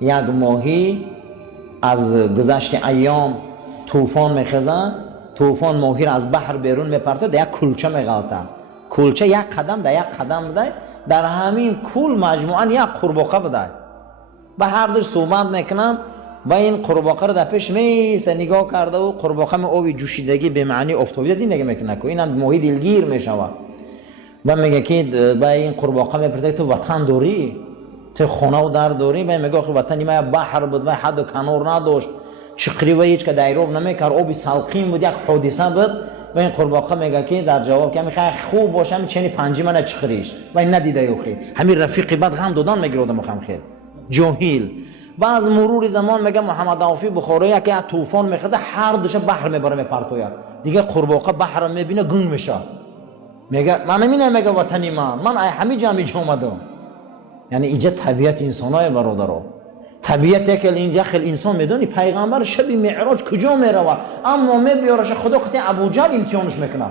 یک ماهی از گذشت ایام طوفان میخزه، طوفان ماهی را از بحر بیرون میپرته، در یک کلچه میغلطه. کلچه یک قدم در یک قدم بده، در همین کل مجموعاً یک قورباغه بده. به هر دوش صحبت میکنم و این قورباغه رو در پیش میسه نگاه کرده و قورباغه می آبی جوشیدگی به معنی آفتابی زندگی میکنه که این هم ماهی دلگیر میشود و میگه که به این قورباغه میپرسه تو وطن داری؟ تو خانه و در داری؟ و میگه که وطن ما بحر بود و حد و کنار نداشت، چقری و هیچ که دایروب نمیکرد، آبی سلقین بود، یک حادثه بود. و این قورباغه میگه که در جواب که میخواد خوب باشه چنین پنجی من چقریش و این ندیده یوخی همین رفیقی بعد غم دادن میگیرد مخم خیر جاهل. و از مرور زمان میگه محمد عافی بخاری که طوفان میخزه هر دوش بحر میبره میپرتوید دیگه قورباغه بحر میبینه گنگ میشه. میگه من نمیدونم، میگه وطنی من همه جا اومدم. یعنی اینجا طبیعت انسانای برادرها، طبیعت که اینجا خیلی انسان میدونی پیغمبر شب معراج کجا میروه اما میبیارش خدا خطی ابوجهل امتحانش میکنه.